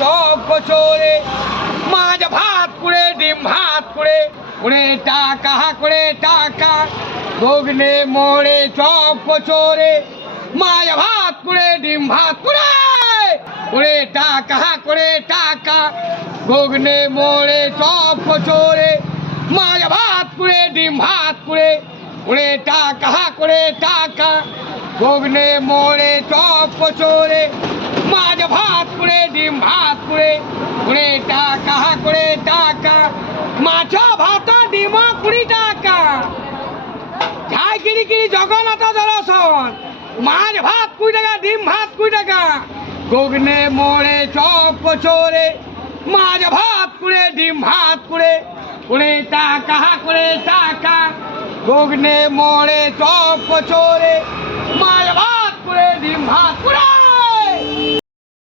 chop কচুরে মাছ ভাত করে ডিম ভাত করে ওরে টাকা করে টাকা ঘুগনি মোড়ে চপ কচুরে মাছ ভাত করে ডিম ভাত করে ওরে টাকা করে টাকা ঘুগনি মোড়ে চপ কচুরে মাছ ভাত করে ডিম ভাত করে ওরে টাকা করে টাকা ঘুগনি মোড়ে চপ কচুরে মাছ ভাত করে ডিম ভাত করে ওরে টাকা করে টাকা মাছ ভাত ডিম 20 টাকা ঝাই কিরি কিরি জগন্নাথ দর্শন মাছ ভাত 20 টাকা ডিম ভাত 20 টাকা ঘুগনি মোড়ে চপ কচুরে মাছ ভাত করে ডিম ভাত করে ওরে টাকা করে টাকা ঘুগনি মোড়ে চপ কচুরে মাছ ভাত করে ডিম ভাত করে